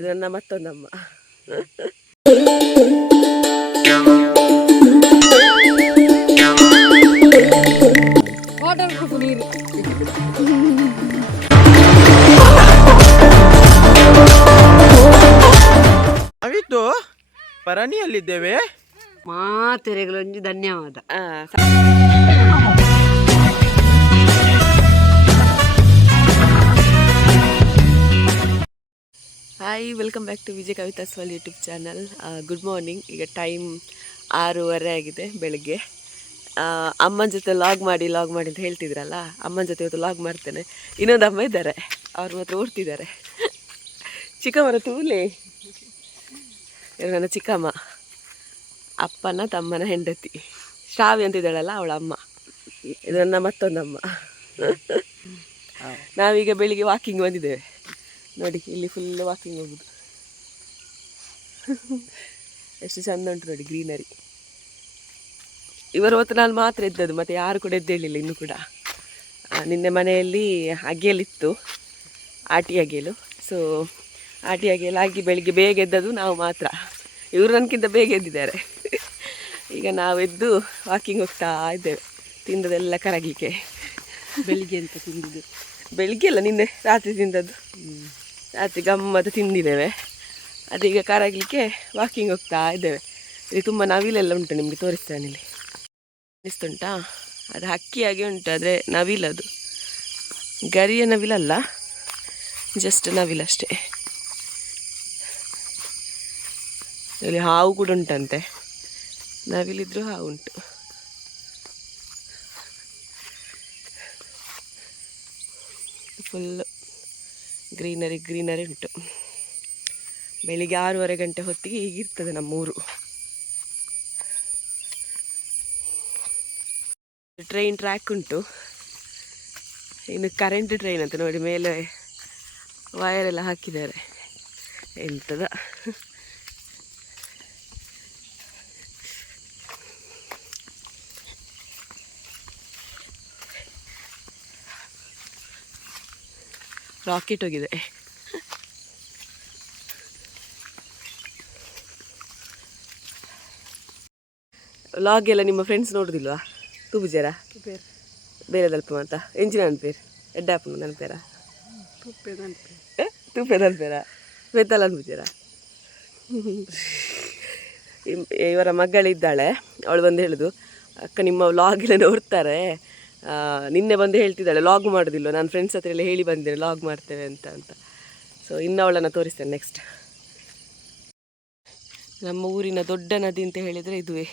ಇದು ನನ್ನ ಮತ್ತೊಂದಮ್ಮ. Water proof ನೀರು. ಅವಿತ್ತು ಪರಣಿಯಲ್ಲಿದ್ದೇವೆ. ಮಾತೆರೆಗಳೊಂದು ಧನ್ಯವಾದ. Hi, welcome back to Vijay Kavita's world YouTube channel. Good morning. ಈಗ ಟೈಮ್ 6:30 ಆಗಿದೆ ಬೆಳಗ್ಗೆ. ಅಮ್ಮನ ಜೊತೆ ಲಾಗ್ ಮಾಡಿ ಅಂತ ಹೇಳ್ತಿದ್ರಲ್ಲ, ಅಮ್ಮನ ಜೊತೆ ಇವತ್ತು ಲಾಗ್ ಮಾಡ್ತೇನೆ. ಇನ್ನೊಂದು ಅಮ್ಮ ಇದ್ದಾರೆ, ಅವ್ರು ಮಾತ್ರ ಓಡ್ತಿದ್ದಾರೆ. ಚಿಕ್ಕಮ್ಮನ ತೂಲೆ ಇವರು ನನ್ನ ಚಿಕ್ಕಮ್ಮ, ಅಪ್ಪನ ತಮ್ಮನ ಹೆಂಡತಿ ಶ್ರಾವಿ ಅಂತಿದ್ದಾಳಲ್ಲ ಅವಳ ಅಮ್ಮ. ಇದು ನನ್ನ ಮತ್ತೊಂದಮ್ಮ. ನಾವೀಗ ಬೆಳಿಗ್ಗೆ ವಾಕಿಂಗ್ ಬಂದಿದ್ದೇವೆ ನೋಡಿ. ಇಲ್ಲಿ ಫುಲ್ ವಾಕಿಂಗ್ ಹೋಗುದು. ಎಷ್ಟು ಚಂದ ಉಂಟು ನೋಡಿ ಗ್ರೀನರಿ. ಇವತ್ತು ನಾನು ಮಾತ್ರ ಎದ್ದದ್ದು, ಮತ್ತು ಯಾರು ಕೂಡ ಎದ್ದೇಳಿಲ್ಲ ಇನ್ನೂ ಕೂಡ. ನಿನ್ನೆ ಮನೆಯಲ್ಲಿ ಅಗೆಯಲಿತ್ತು, ಆಟಿ ಅಗೆಯಲು. ಸೊ ಆಟಿ ಅಗೆಯಲು ಆಗಿ ಬೆಳಿಗ್ಗೆ ಬೇಗ ಎದ್ದದ್ದು ನಾವು ಮಾತ್ರ. ಇವರು ನನಗಿಂತ ಬೇಗ ಎದ್ದಿದ್ದಾರೆ. ಈಗ ನಾವು ಎದ್ದು ವಾಕಿಂಗ್ ಹೋಗ್ತಾ ಇದ್ದೇವೆ, ತಿಂದದೆಲ್ಲ ಕರಗಲಿಕ್ಕೆ. ಬೆಳಿಗ್ಗೆ ಅಂತ ತಿಂದಿದ್ದು? ಬೆಳಿಗ್ಗೆ ಅಲ್ಲ, ನಿನ್ನೆ ರಾತ್ರಿ ತಿಂದದ್ದು. ರಾತ್ರಿ ಗಮ್ಮತ್ತು ತಿಂದಿದ್ದೇವೆ. ಅದೀಗ ಕರಗಲಿಕ್ಕೆ ವಾಕಿಂಗ್ ಹೋಗ್ತಾ ಇದ್ದೇವೆ. ಇಲ್ಲಿ ತುಂಬ ನವಿಲೆಲ್ಲ ಉಂಟು, ನಿಮಗೆ ತೋರಿಸ್ತೇನೆ. ಇಲ್ಲಿ ಅನಿಸ್ತುಂಟಾ? ಅದು ಹಕ್ಕಿಯಾಗಿ ಉಂಟು, ಆದರೆ ನವಿಲದು ಗರಿಯ ನವಿಲಲ್ಲ, ಜಸ್ಟ್ ನವಿಲಷ್ಟೇ. ಇಲ್ಲಿ ಹಾವು ಕೂಡ ಉಂಟಂತೆ. ನವಿಲಿದ್ರು ಹಾವು ಉಂಟು. ಫುಲ್ ಗ್ರೀನರಿ ಉಂಟು. ಬೆಳಿಗ್ಗೆ 6:30 ಗಂಟೆ ಹೊತ್ತಿಗೆ ಹೀಗಿರ್ತದೆ ನಮ್ಮೂರು. ಟ್ರೈನ್ ಟ್ರ್ಯಾಕ್ ಉಂಟು. ಇನ್ನು ಕರೆಂಟ್ ಟ್ರೈನ್ ಅಂತ ನೋಡಿ, ಮೇಲೆ ವಯರೆಲ್ಲ ಹಾಕಿದ್ದಾರೆ. ಎಂಥದ ರಾಕೆಟ್ ಹೋಗಿದೆ. ವ್ಲಾಗ್ ಎಲ್ಲ ನಿಮ್ಮ ಫ್ರೆಂಡ್ಸ್ ನೋಡುದಿಲ್ವಾ? ತೂಬುಜರ ಬೇರೆ ದಲ್ಪ ಮಾತ ಎಂಚಿನ ಅನ್ಪೇರು ಎಡ್ಡಾಪನ ನನ್ಪೇರ ತೂಪೆ ನನ್ಪೇರ ಬೆತ್ತಲ್ಲ ಅನ್ಪುಜರ. ಇವರ ಮಗಳಿದ್ದಾಳೆ, ಅವಳು ಬಂದು ಹೇಳುದು, ಅಕ್ಕ ನಿಮ್ಮ ವ್ಲಾಗ್ ಎಲ್ಲ ನೋಡ್ತಾರೆ, ನಿನ್ನೆ ಬಂದು ಹೇಳ್ತಿದ್ದಾಳೆ ಲಾಗ್ ಮಾಡೋದಿಲ್ಲ, ನಾನು ಫ್ರೆಂಡ್ಸ್ ಹತ್ರ ಎಲ್ಲ ಹೇಳಿ ಬಂದಿದ್ದೆ ಲಾಗ್ ಮಾಡ್ತೇವೆ ಅಂತ. ಸೊ ಇನ್ನು ಅವಳನ್ನು ತೋರಿಸ್ತೇನೆ ನೆಕ್ಸ್ಟ್. ನಮ್ಮ ಊರಿನ ದೊಡ್ಡ ನದಿ ಅಂತ ಹೇಳಿದರೆ ಇದುವೇ.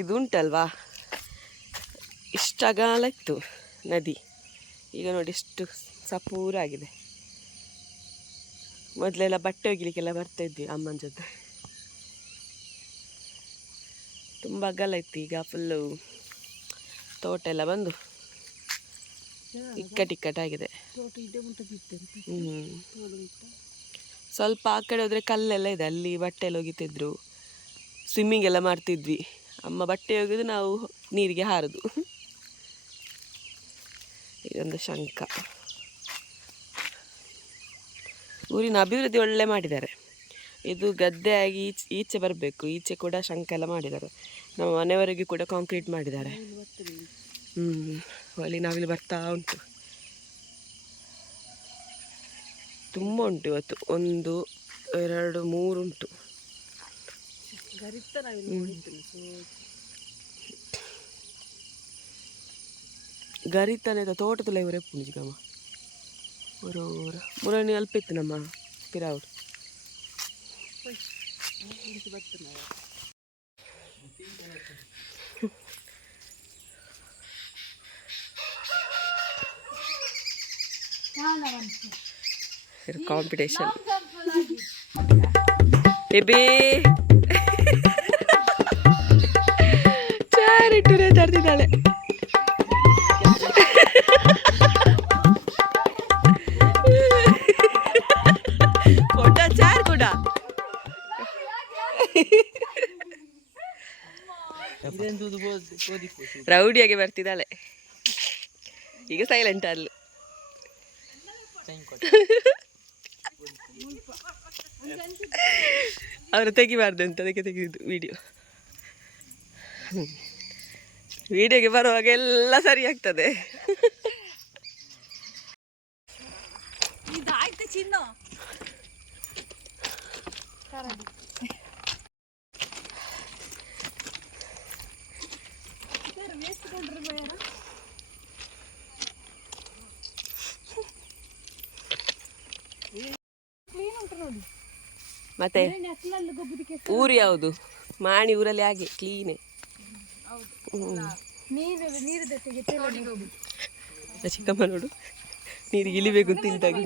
ಇದು ಉಂಟಲ್ವಾ, ಇಷ್ಟು ಅಗಾಲ ಇತ್ತು ನದಿ, ಈಗ ನೋಡಿ ಎಷ್ಟು ಸಪೂರಾಗಿದೆ. ಮೊದಲೆಲ್ಲ ಬಟ್ಟೆ ಒಗಿಲಿಕ್ಕೆಲ್ಲ ಬರ್ತಾಯಿದ್ವಿ ಅಮ್ಮನ ಜೊತೆ, ತುಂಬ ಅಗಲ ಇತ್ತು. ಈಗ ಫುಲ್ಲು ತೋಟ ಎಲ್ಲ ಬಂದು ಇಕ್ಕಟ್ಟಿಕ್ಕಟ್ಟಾಗಿದೆ. ಸ್ವಲ್ಪ ಆ ಕಡೆ ಹೋದರೆ ಕಲ್ಲೆಲ್ಲ ಇದೆ, ಅಲ್ಲಿ ಬಟ್ಟೆ ಎಲ್ಲ ಒಗಿತಿದ್ರು, ಸ್ವಿಮ್ಮಿಂಗ್ ಎಲ್ಲ ಮಾಡ್ತಿದ್ವಿ. ಅಮ್ಮ ಬಟ್ಟೆ ಒಗೆದು ನಾವು ನೀರಿಗೆ ಹಾರೋದು. ಇದೊಂದು ಶಂಖ. ಊರಿನ ಅಭಿವೃದ್ಧಿ ಒಳ್ಳೆ ಮಾಡಿದ್ದಾರೆ. ಇದು ಗದ್ದೆ ಆಗಿ ಈಚೆ ಬರಬೇಕು, ಈಚೆ ಕೂಡ ಶಂಖ ಎಲ್ಲ ಮಾಡಿದ್ದಾರೆ. ನಮ್ಮ ಮನೆಯವರೆಗೂ ಕೂಡ ಕಾಂಕ್ರೀಟ್ ಮಾಡಿದ್ದಾರೆ. ಅಲ್ಲಿ ನಾವಿಲ್ಲಿ ಬರ್ತಾ ಉಂಟು. ತುಂಬ ಉಂಟು ಇವತ್ತು, 1 2 3 ಉಂಟು. ಗರಿತಾನೆ ತೋಟದಲ್ಲ ಇವರೇ ಪುಂಜಿಗಮ್ಮ ಬರೋರ ಮುರನಿ ಅಲ್ಪ ಇತ್ತು ನಮ್ಮ ಪಿರಾವ್ರು. Competition baby ಚಾರಿಟ್ಟುನೇ ತರ್ತಿದ್ದಾಳೆ. ಕೊಡ ಚಾರ್ ಕೊಡ ರೌಡಿಯಾಗಿ ಬರ್ತಿದ್ದಾಳೆ. ಈಗ ಸೈಲೆಂಟ್ ಅಲ್ಲ. ಅವರು ತೆಗಿಬಾರ್ದು ಅಂತ ಅದಕ್ಕೆ ತೆಗೆದಿದ್ದು ವಿಡಿಯೋ. ವಿಡಿಯೋಗೆ ಬರುವಾಗ ಎಲ್ಲ ಸರಿ ಆಗ್ತದೆ. ಇದಾಯ್ತು ಚಿನ್ನ. ಮತ್ತೆ ಊರು ಯಾವುದು? ಮಾಣಿ ಊರಲ್ಲಿ ಹಾಗೆ ಕ್ಲೀನೇ. ಚಿಕ್ಕಮ್ಮ ನೋಡು, ನೀರಿಗೆ ಇಳಿಬೇಕು ತಿಂತಾಗಿ.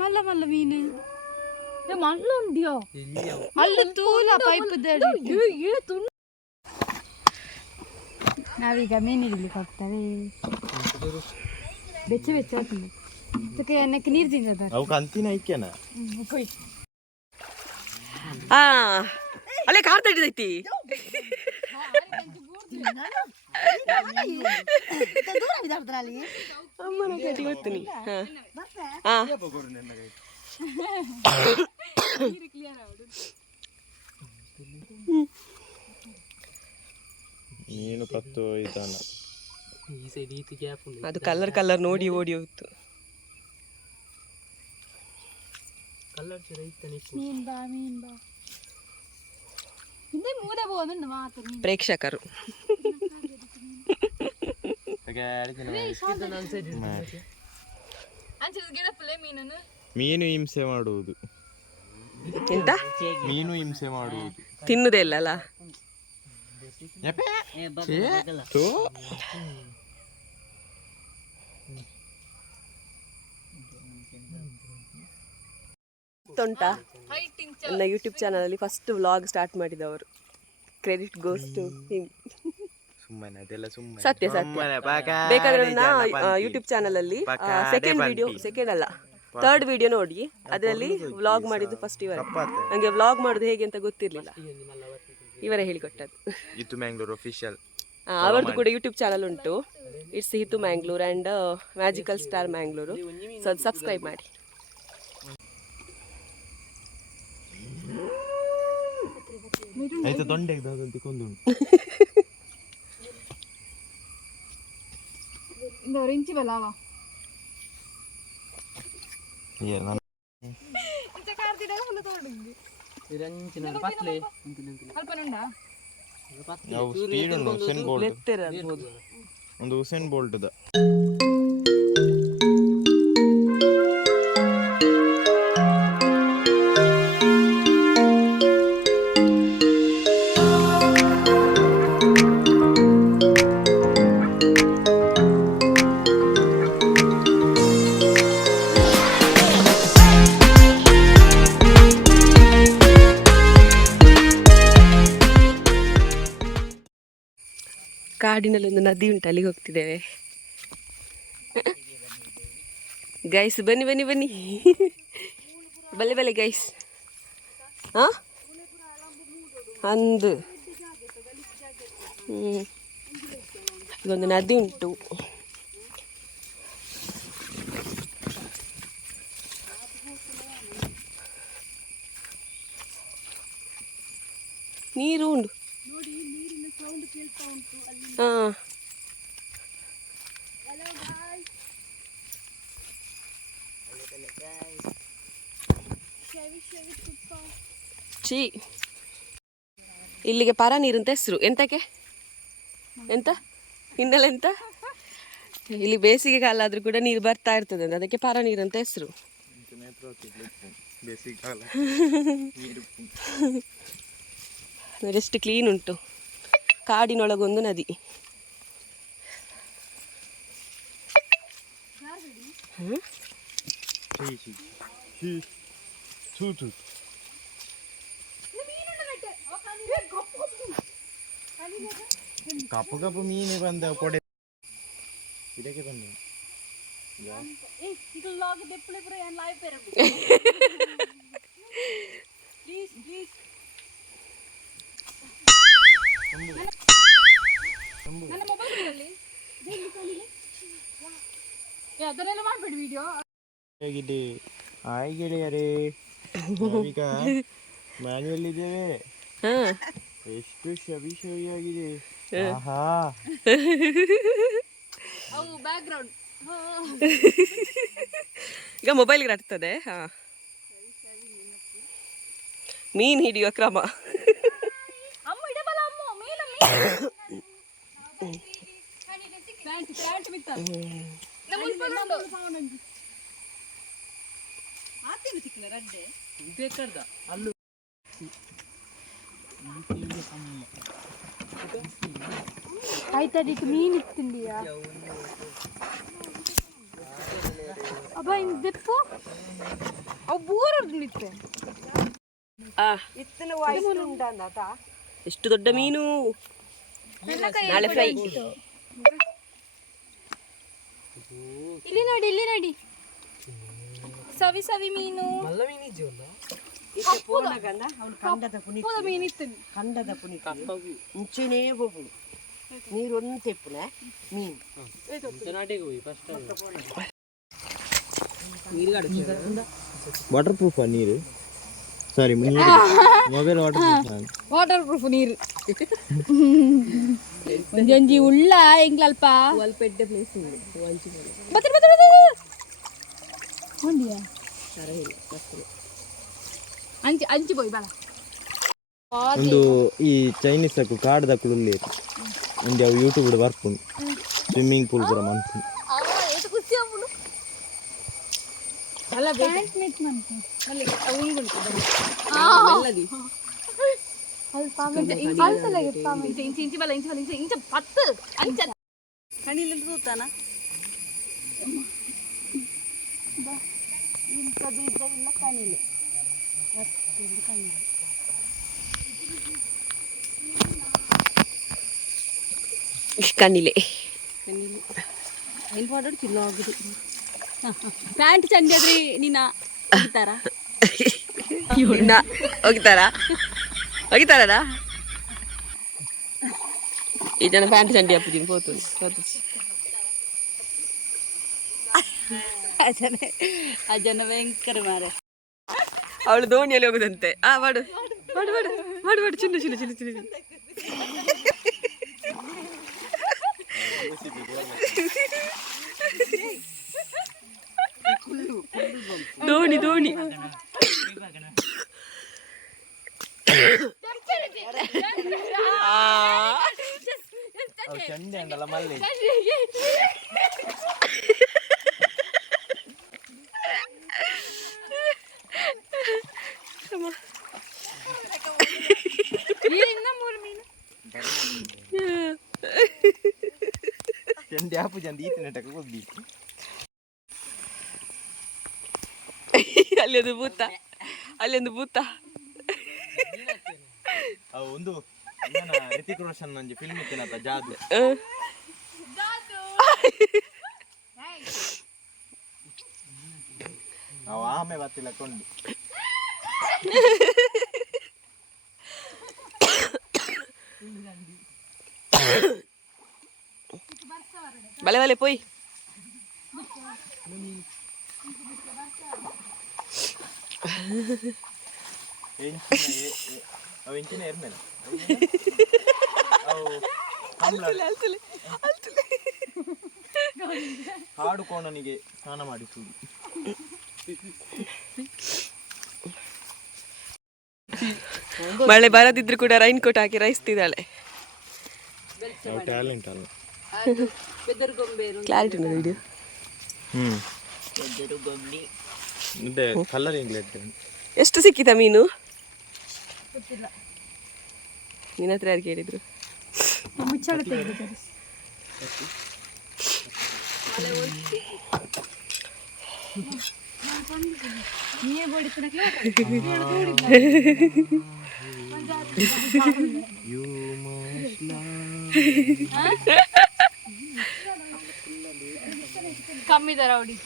ಮಲ್ಲ ಮಲ್ಲ ಮೀನು ಮಲ್ಲ ಉಂಡಿಯೋ ಅಲ್ಲ ತೂಲ ಪೈಪ್ ನಾವೀಗ ಮೀನು ಹಿಡಿಲಿಕ್ಕೆ ಹೋಗ್ತೇವೆ. ಬೆಚ್ಚ ಬೆಚ್ಚ ಆಗ್ತದೆ ಅದಕ್ಕೆ ಎಣ್ಣಕ್ಕೆ ನೀರು ತಿಂದ ಅಲ್ಲೇ ಕಾರ್ ತಟ್ಟಿದೈತಿ. ಅಮ್ಮನ ಕಟ್ಟಿ ಗೊತ್ತೀನಿ. ನೀನು ಕತ್ತು ಇದ್ದಾನ ಅದು ಕಲರ್ ಕಲರ್ ನೋಡಿ ಓಡಿ ಹೋಯ್ತು. ಪ್ರೇಕ್ಷಕರು ಮೀನು ಹಿಂಸೆ ಮಾಡುವುದು. ಎಂತ ಮೀನು ಹಿಂಸೆ ಮಾಡುವುದು ತಿನ್ನುದೇ ಇಲ್ಲಲ್ಲ. ಉಂಟಾ ನನ್ನ ಯೂಟ್ಯೂಬ್ ಚಾನಲ್ ಅಲ್ಲಿ ಫಸ್ಟ್ ವ್ಲಾಗ್ ಸ್ಟಾರ್ಟ್ ಮಾಡಿದವರು. Credit goes to him. ಸತ್ಯ ಸತ್ಯ. ಬೇಕಾದ್ರೆ ನನ್ನ ಯೂಟ್ಯೂಬ್ ಚಾನಲ್ ಅಲ್ಲಿ ಸೆಕೆಂಡ್ ಅಲ್ಲ ಥರ್ಡ್ ವಿಡಿಯೋ ನೋಡಿ, ಅದರಲ್ಲಿ ವ್ಲಾಗ್ ಮಾಡಿದ್ದು ಫಸ್ಟ್ ಇವರೇ. ನನಗೆ ವ್ಲಾಗ್ ಮಾಡೋದು ಹೇಗೆ ಅಂತ ಗೊತ್ತಿರಲಿಲ್ಲ, ಇವರೇ ಹೇಳಿಕೊಟ್ಟದ್ದು. ಇದು ಮ್ಯಾಂಗ್ಳೂರ್ ಅಫಿಷಿಯಲ್. ಅವರದ್ದು ಕೂಡ ಯೂಟ್ಯೂಬ್ ಚಾನಲ್ ಉಂಟು, it's Hithu Mangalore and magical star Mangalore. So ಅದು ಸಬ್ಸ್ಕ್ರೈಬ್ ಮಾಡಿ. ಆಯ್ತು ತೊಂಡೆಗೆ ಕೊಂದು ಇಂಚಿ ಬಲಾವ ಒಂದು ಹುಸೇನ್ ಬೋಲ್ಟ್ ಕಾಡಿನಲ್ಲಿ ಒಂದು ನದಿ ಉಂಟು, ಅಲ್ಲಿಗೆ ಹೋಗ್ತಿದ್ದೇವೆ. ಗೈಸ್ ಬನ್ನಿ ಬನ್ನಿ ಬನ್ನಿ, ಬಲ್ಲೆ ಬಲ್ಲೆ ಗೈಸ್. ಅಂದು ಇದೊಂದು ನದಿ ಉಂಟು. ನೀರು ಉಂಟು. ಚೀ, ಇಲ್ಲಿಗೆ ಪರ ನೀರು ಅಂತ ಹೆಸರು. ಎಂತಕ್ಕೆ ಎಂತ ಹಿನ್ನೆಲೆ ಎಂತ? ಇಲ್ಲಿ ಬೇಸಿಗೆ ಕಾಲ ಆದ್ರೂ ಕೂಡ ನೀರು ಬರ್ತಾ ಇರ್ತದೆ ಅಂತ, ಅದಕ್ಕೆ ಪರ ನೀರು ಅಂತ ಹೆಸರು. ಎಷ್ಟು ಕ್ಲೀನ್ ಉಂಟು. ಕಾಡಿನೊಳಗೊಂದು ನದಿ. ಕಪ್ಪು ಕಪ್ಪು ಮೀನು ಬಂದ ಕೊಡೆ ಇದಕ್ಕೆ ಬಂದ ನನ್ನ ಮೊಬೈಲ್ ಅದನ್ನೆಲ್ಲ ಮಾಡ್ಬೇಡಿ ವಿಡಿಯೋ. ಹೇಗಿದೆ? ಹಾಯ್ ಗೆಳೆಯರೇ, ಈಗ ಮ್ಯಾನ್ಯುವಲ್ ಇದ್ದೇವೆ. ಎಷ್ಟು ಶವಿಯಾಗಿದೆ. ಆಹಾ, ಅವು ಬ್ಯಾಕ್ ಗ್ರೌಂಡ್ ಈಗ ಮೊಬೈಲ್ಗೆ ಆಗ್ತದೆ. ಹಾ, ಮೀನು ಹಿಡಿಯುವ ಕ್ರಮ. ಅಮ್ಮ ಇಡಬಲ್ಲ ಅಮ್ಮ ಮೀನು ಪ್ಯಾಂಟ್ ಬಿತ್ತ ಆಯ್ತಡಿಟ್ಟು ಮೀನು ಇತ್ತಿಂದಿಯಾ ಅಬ್ಬ ಇನ್ ದೆಪ್ಪು ಅವು ಬೂರ ನಿತ್ತೆ ಎಷ್ಟು ದೊಡ್ಡ ಮೀನು. ನಾಳೆ ಫ್ರೈ. ಇಲ್ಲಿ ನೋಡಿ, ಇಲ್ಲಿ ನೋಡಿ, ಸವಿ ಸವಿ ಮೀನು. ಕಪ್ಪದ ಮೀನಿತ್ತು. ಮುಂಚೆನೇ ಹೋಗು ನೀರೊಂದು ತೆಪ್ಪುನ ಮೀನು ವಾಟರ್ ಪ್ರೂಫಾ ನೀರು? Sorry, mobile water proof. Water proof ನೀರು ಒಂಜಿ ಉಳ್ಳ ಎಂಗ್ಲಲ್ಪ ಎಡ್ಡೆ ಪ್ಲೇಸ್ ಅಂಚಿ ಅಂಚಿ ಪೋಯ್ ಬಲ ಒಂದು ಈ ಚೈನೀಸ್ ಅಕ್ಕು ಕಾಡ್ದಕ್ಕಳು ಉಳ್ಳಿ ಒಂದು ಅವು ಯೂಟ್ಯೂಬ್ ಬರ್ಪುಂಡು ಸ್ವಿಮ್ಮಿಂಗ್ ಪೂಲ್ ಪೂರ ಮಂತು ಅಲ್ಲ ಬ್ಯಾಂಕ್ ನೆಟ್ ಮಂತು ಅಲ್ಲಿ ಉಂಗುಂಟು ಮೆಲ್ಲದಿ ಇಂಚಿ ಇಂಚಿ ಬಲ ಇಂಚಿ ಬಲ ಇಂಚಿ ಇಂಚ 10 ಅಂಚ ಕಣಿಲಿ ಕೂತಾನ ಇಂಥ ಬೀಜ ಇಲ್ಲ ಕಾಣಿಲ್ಲ ಕಣಿಲೆ ಏನು ಮಾಡೋದು ಕಿಲೋ ಆಗುದು ಪ್ಯಾಂಟ್ ಚಂಡಿ ಆದ್ರಿ ನಿನ್ನ ಹೋಗಿತಾರ ಹೋಗಿತಾರ ಈ ಜನ ಪ್ಯಾಂಟ್ ಚಂಡಿ ಅಪ್ಪಜಿನ ಪೋತು ಆ ಜನ ಭಯಂಕರ ಮಾರ ಅವಳು ದೋಣಿಯಲ್ಲಿ ಹೋಗುದಂತೆ. ಮಾಡು ಮಾಡು ಮಾಡು ಮಾಡು ಮಾಡು ಚಿನ್ನ ಚಿನ್ನ ಚಿನ್ನ ಚಿನ್ನ ದೋಣಿ ದೋಣಿ ಚಂಡೆ ಉಂಟಲ್ಲ ಮಲ್ಲಿ ಚಂಡೆ ಆಪು ಚಂದ ಈತ ನೆಟ್ಟಕ್ಕೆ ಹೋಗಿ ಅಲ್ಲೊಂದು ಭೂತ ಅಲ್ಲೊಂದು ಭೂತ ಒಂದು ರಿತಿಕ್ ರೋಷನ್ ನಂಜಿ ಫಿಲ್ಮ್ ಇತ್ತಿನತ್ತ ಜಾದು ಅವ ಆಮೆ ಬತ್ತಿಲ್ಲ ಕೊಂಡು ಬಲೆ ಬಲೆ ಪೋಯ್ ಅವು ಎಂಚಿನ ಎರ್ಮೇಲೆ ಹಾಡು ಕೋಣನಿಗೆ ಸ್ನಾನ ಮಾಡಿಸುವುದು. ಮಳೆ ಬರದಿದ್ರು ಕೂಡ ರೈನ್ ಕೋಟ್ ಹಾಕಿ ರೈಸ್ತಿದ್ದಾಳೆ. ಟ್ಯಾಲೆಂಟ್ ಅಲ್ಲ ಕ್ಲಾರಿಟಿ ಉಂಟು ವಿಡಿಯೋ. ಕಲರಿಂಗ್ ಎಷ್ಟು ಸಿಕ್ಕಿತ ಮೀನು? ನಿನ್ನ ಹತ್ರ ಯಾರು ಕೇಳಿದ್ರು? ಮುಚ್ಚಳ ತೆಗೆದು ಕಮ್ಮಿ ತರ ಹೊಡಿ.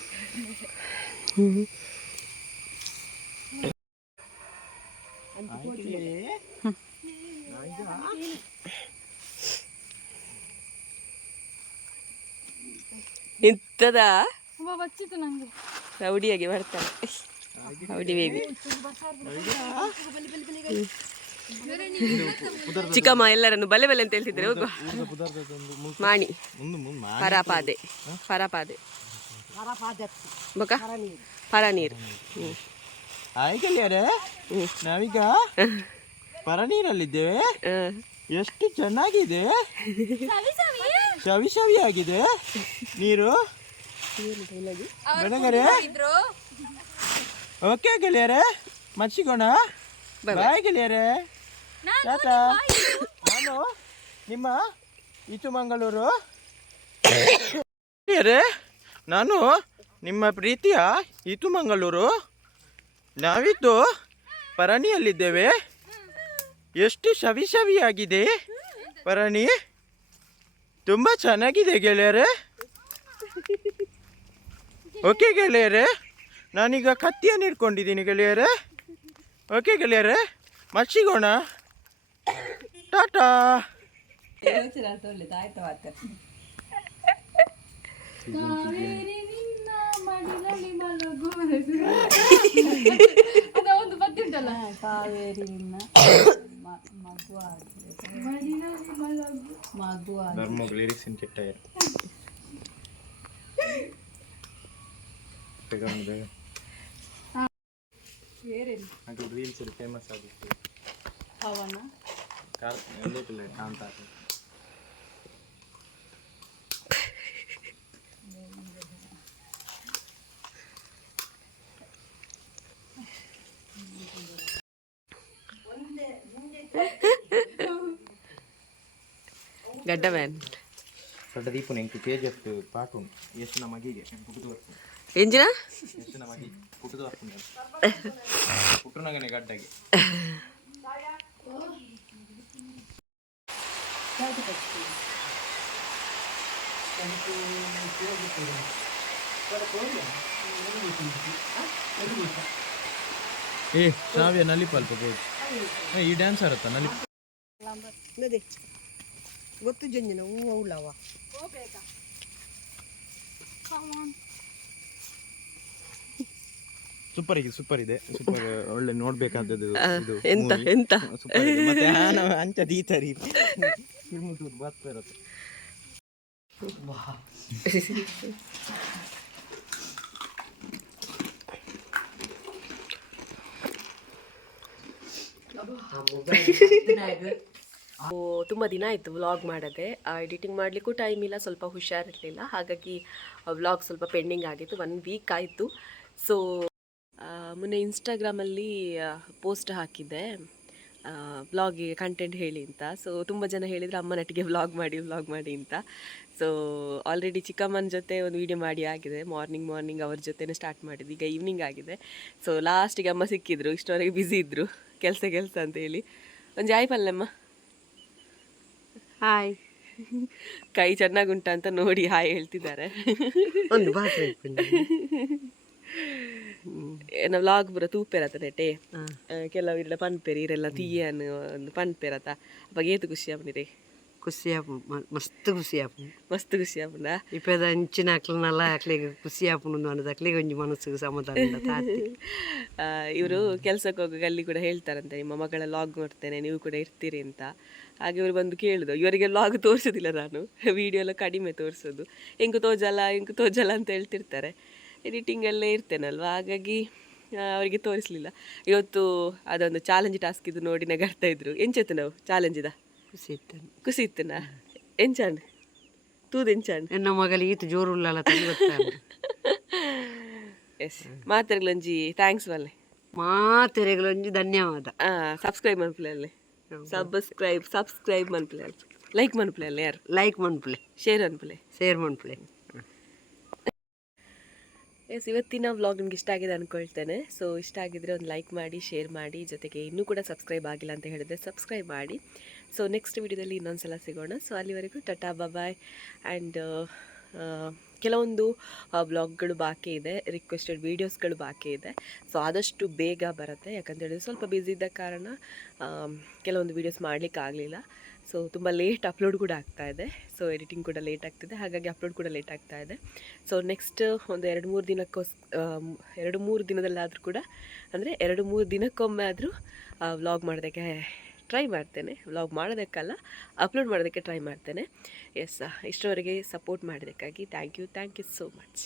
ಇಂಥದ ಬಚ್ಚಿತ್ತು ನಂಗೆ. ರೌಡಿಯಾಗಿ ಬರ್ತಾನೆ ರೌಡಿ ಬೇಬಿ. ಚಿಕ್ಕಮ್ಮ ಎಲ್ಲರನ್ನು ಬಲೆ ಬಲೆ ಅಂತ ಹೇಳ್ತಿದ್ರೆ ಹೋಗುವ. ಮಾಣಿ ಪರಾಪಾದೆ ಪರಾಪಾದೆ ಬೊಕ ಪರ ನೀರು. ನಾವೀಗ ಪರನೀರಲ್ಲಿದ್ದೇವೆ. ಎಷ್ಟು ಚೆನ್ನಾಗಿದೆ, ಶವಿ ಶವಿ ಆಗಿದೆ ನೀರು. ಬೆಳಗರೆ ಓಕೆ ಗೆಳೆಯರೆ, ಮಚ್ಚಿಗೋಣ. ಬಾಯ್ ಗೆಳೆಯರೆ, ಟಾಟಾ. ನಾನು ನಿಮ್ಮ ಈಚು ಮಂಗಳೂರು ಗೆಳೆಯರೆ, ನಾನು ನಿಮ್ಮ ಪ್ರೀತಿಯ ಈತು ಮಂಗಳೂರು. ನಾವಿದ್ದು ಪರಣಿಯಲ್ಲಿದ್ದೇವೆ. ಎಷ್ಟು ಶವಿ ಶವಿಯಾಗಿದೆ ಪರಣಿ, ತುಂಬ ಚೆನ್ನಾಗಿದೆ ಗೆಳೆಯರೆ. ಓಕೆ ಗೆಳೆಯರೆ, ನಾನೀಗ ಕತ್ತಿಯನ್ನು ಇಟ್ಕೊಂಡಿದ್ದೀನಿ ಗೆಳೆಯರೆ. ಓಕೆ ಗೆಳೆಯರೆ, ಮಚ್ಚಿಗೋಣ. ಟಾಟಾ. ಅದೊಂದು ಬತ್ತಿದ್ದಲ್ಲ, ಕಾವೇರಿ ನಿನ್ನ ರೀಲ್ಸ್ ಫೇಮಸ್ ಆಗುತ್ತೆ. ಕಾಂತ ಗಡ್ಡ ಮ್ಯಾನ್ ದೊಡ್ಡ ದೀಪನ ಎಂಟು KGF ಪಾಟು ಎಷ್ಟು ನಮಗಿಗೆ ಪುಟ್ಟದು ಬರ್ತೀನಿ. ಎಂಜಿನ ಎಷ್ಟು ನಮಗೆ ಪುಟ್ಟದು ಬರ್ತೀನಿ ಪುಟ್ಟನಗನೆ ಗಡ್ಡಗೆ. ಏ ಶ್ರಾವ್ಯ ನಲಿಪ ಅಲ್ಪ ಬೋದು ಈ ಡ್ಯಾನ್ಸ್ ಆರತ್ತ ನಲಿಪ ಗೊತ್ತು ಜಂಜಿನ ಹೂ ಅವಳವ ಸೂಪರ್ ಇದೆ, ಸೂಪರ್ ಇದೆ, ಸೂಪರ್. ಒಳ್ಳೆ ನೋಡ್ಬೇಕಾದದ್ದು ಇದು ಎಂತ ಎಂತ ಸೂಪರ್ ಇದೆ. ಮತ್ತೆ ಅಂಚ ದೀತರಿ ಕಿರ್ಮುತ್ತೂರು ಬರ್ತಾ ಇರುತ್ತೆ. ತುಂಬ ದಿನ ಆಯಿತು ವ್ಲಾಗ್ ಮಾಡದೆ. ಎಡಿಟಿಂಗ್ ಮಾಡಲಿಕ್ಕೂ ಟೈಮ್ ಇಲ್ಲ, ಸ್ವಲ್ಪ ಹುಷಾರಿರಲಿಲ್ಲ, ಹಾಗಾಗಿ ವ್ಲಾಗ್ ಸ್ವಲ್ಪ ಪೆಂಡಿಂಗ್ ಆಗಿತ್ತು. 1 ವೀಕ್ ಆಯಿತು. ಸೊ ಮೊನ್ನೆ ಇನ್ಸ್ಟಾಗ್ರಾಮಲ್ಲಿ ಪೋಸ್ಟ್ ಹಾಕಿದ್ದೆ ವ್ಲಾಗಿಗೆ ಕಂಟೆಂಟ್ ಹೇಳಿ ಅಂತ. ಸೊ ತುಂಬ ಜನ ಹೇಳಿದರೆ ಅಮ್ಮನೊಟ್ಟಿಗೆ ವ್ಲಾಗ್ ಮಾಡಿ ಅಂತ. ಸೊ ಆಲ್ರೆಡಿ ಚಿಕ್ಕಮ್ಮನ ಜೊತೆ ಒಂದು ವೀಡಿಯೋ ಮಾಡಿ ಆಗಿದೆ. ಮಾರ್ನಿಂಗ್ ಅವ್ರ ಜೊತೆನೇ ಸ್ಟಾರ್ಟ್ ಮಾಡಿದ್ದು. ಈಗ ಈವ್ನಿಂಗ್ ಆಗಿದೆ. ಸೊ ಲಾಸ್ಟಿಗೆ ಅಮ್ಮ ಸಿಕ್ಕಿದ್ರು. ಇಷ್ಟವರೆಗೆ ಬ್ಯುಸಿ ಇದ್ದರು, ಕೆಲಸ ಅಂತ ಹೇಳಿ. ಒಂದು ಜಾಯ್ ಪಲ್ಲೆಮ್ಮ, ಹಾಯ್. ಕೈ ಚೆನ್ನಾಗುಂಟ ಅಂತ ನೋಡಿ ಹಾಯ್ ಹೇಳ್ತಿದ್ದಾರೆ. ಒಂದು ಬಾಟ್ರಿ ನಾವು ವ್ಲಾಗ್ ಬರೋ ತೂಪೇರತ್ತ ನೆಟ್ಟೆ ಕೆಲವು ಇರಲ್ಲ ಪನ್ಪೇರಿ ಇರೆಲ್ಲ ತೀಯನು ಒಂದು ಪನ್ಪೇರತ್ತ ಅವಾಗ ಏತು ಖುಷಿ ಆಪನಿರಿ. ಖುಷಿ ಆಪು, ಮಸ್ತ್ ಖುಷಿ ಆಪುಂಡ. ಇಪ್ಪದ ಅಂಚಿನ ಹಾಕ್ಲನಲ್ಲ ಹಾಕ್ಲಿಗೆ ಖುಷಿ ಆಪುಂಡು ಅನ್ನೋದು ಹಾಕ್ಲಿಗೆ ಒಂಜಿ ಮನಸ್ಸಿಗೆ ಸಮಾಧಾನ. ಇವರು ಕೆಲ್ಸಕ್ಕೆ ಹೋಗುವಾಗ ಅಲ್ಲಿ ಕೂಡ ಹೇಳ್ತಾರಂತೆ, ನಿಮ್ಮ ಮಗಳ ಲಾಗ್ ನೋಡ್ತೇನೆ, ನೀವು ಕೂಡ ಇರ್ತೀರಿ ಅಂತ. ಹಾಗೆ ಇವರು ಬಂದು ಕೇಳಿದ್ರು. ಇವರಿಗೆ ಲಾಗ್ ತೋರಿಸೋದಿಲ್ಲ ನಾನು, ವಿಡಿಯೋ ಎಲ್ಲ ಕಡಿಮೆ ತೋರಿಸೋದು. ಹೆಂಗೆ ತೋಜಲ್ಲ ಅಂತ ಹೇಳ್ತಿರ್ತಾರೆ. ಎಡಿಟಿಂಗಲ್ಲೇ ಇರ್ತೇನಲ್ವ, ಹಾಗಾಗಿ ಅವರಿಗೆ ತೋರಿಸಲಿಲ್ಲ. ಇವತ್ತು ಅದೊಂದು ಚಾಲೆಂಜ್ ಟಾಸ್ಕ್ ಇದು ನೋಡಿ ನಗಾಡ್ತಾ ಇದ್ರು. ಎಂಚತ್ತು ನಾವು ಚಾಲೆಂಜಿದ ಖುಷಿ ಇತ್ತನಾ ಎಂಚಾಂಡ್ ತೂದು ಎಂಚಾಂಡ್ ಎನ್ನ ಮಗಲಿ ಈತು ಜೋರು ಉಳ್ಳಲ್ಲ ಗೊತ್ತಾಗ. ಎಸ್ ಮಾತೆರೆಗ್ಲೊಂಜಿ ಥ್ಯಾಂಕ್ಸ್ ಬಲ್ಲೆ, ಮಾತೆರೆಗ್ಲೊಂಜಿ ಧನ್ಯವಾದ. ಸಬ್ಸ್ಕ್ರೈಬ್ ಮನ್ಪ್ಲೆ ಅಲ್ಲೇ, ಸಬ್ಸ್ಕ್ರೈಬ್ ಮನ್ಪ್ಲೆ ಅಲ್ಲ, ಲೈಕ್ ಮನ್ಪ್ಲೆ ಅಲ್ಲ, ಯಾರು ಲೈಕ್ ಮನ್ಪ್ಲೆ, ಶೇರ್ ಮನ್ಪ್ಲೆ. ಎಸ್, ಇವತ್ತಿನ ವ್ಲಾಗ್ ನಿಮ್ಗೆ ಇಷ್ಟ ಆಗಿದೆ ಅಂದ್ಕೊಳ್ತೇನೆ. ಸೊ ಇಷ್ಟ ಆಗಿದ್ರೆ ಒಂದು ಲೈಕ್ ಮಾಡಿ, ಶೇರ್ ಮಾಡಿ, ಜೊತೆಗೆ ಇನ್ನೂ ಕೂಡ ಸಬ್ಸ್ಕ್ರೈಬ್ ಆಗಿಲ್ಲ ಅಂತ ಹೇಳಿದ್ರೆ ಸಬ್ಸ್ಕ್ರೈಬ್ ಮಾಡಿ. ಸೊ ನೆಕ್ಸ್ಟ್ ವಿಡಿಯೋದಲ್ಲಿ ಇನ್ನೊಂದು ಸಲ ಸಿಗೋಣ. ಸೊ ಅಲ್ಲಿವರೆಗೂ ಟಾಟಾ ಬಾಯ್ ಆ್ಯಂಡ್ ಕೆಲವೊಂದು ವ್ಲಾಗ್ಗಳು ಬಾಕಿ ಇದೆ, ರಿಕ್ವೆಸ್ಟೆಡ್ ವೀಡಿಯೋಸ್ಗಳು ಬಾಕಿ ಇದೆ. ಸೊ ಆದಷ್ಟು ಬೇಗ ಬರುತ್ತೆ. ಯಾಕಂತೇಳಿದ್ರೆ ಸ್ವಲ್ಪ ಬ್ಯುಸಿ ಇದ್ದ ಕಾರಣ ಕೆಲವೊಂದು ವೀಡಿಯೋಸ್ ಮಾಡಲಿಕ್ಕಾಗಲಿಲ್ಲ. ಸೊ ತುಂಬ ಲೇಟ್ ಅಪ್ಲೋಡ್ ಕೂಡ ಆಗ್ತಾ ಇದೆ. ಸೊ ಎಡಿಟಿಂಗ್ ಕೂಡ ಲೇಟ್ ಆಗ್ತಿದೆ, ಹಾಗಾಗಿ ಅಪ್ಲೋಡ್ ಕೂಡ ಲೇಟ್ ಆಗ್ತಾ ಇದೆ. ಸೊ ನೆಕ್ಸ್ಟ್ ಒಂದು 2-3 ದಿನದಲ್ಲಾದರೂ ಕೂಡ, ಅಂದರೆ 2-3 ದಿನಕ್ಕೊಮ್ಮೆ ಆದರೂ ವ್ಲಾಗ್ ಮಾಡೋದಕ್ಕೆ ಟ್ರೈ ಮಾಡ್ತೇನೆ. ವ್ಲಾಗ್ ಮಾಡೋದಕ್ಕಲ್ಲ, ಅಪ್ಲೋಡ್ ಮಾಡೋದಕ್ಕೆ ಟ್ರೈ ಮಾಡ್ತೇನೆ. ಎಸ್, ಇಷ್ಟರವರೆಗೆ ಸಪೋರ್ಟ್ ಮಾಡೋದಕ್ಕಾಗಿ ಥ್ಯಾಂಕ್ ಯು ಸೋ ಮಚ್.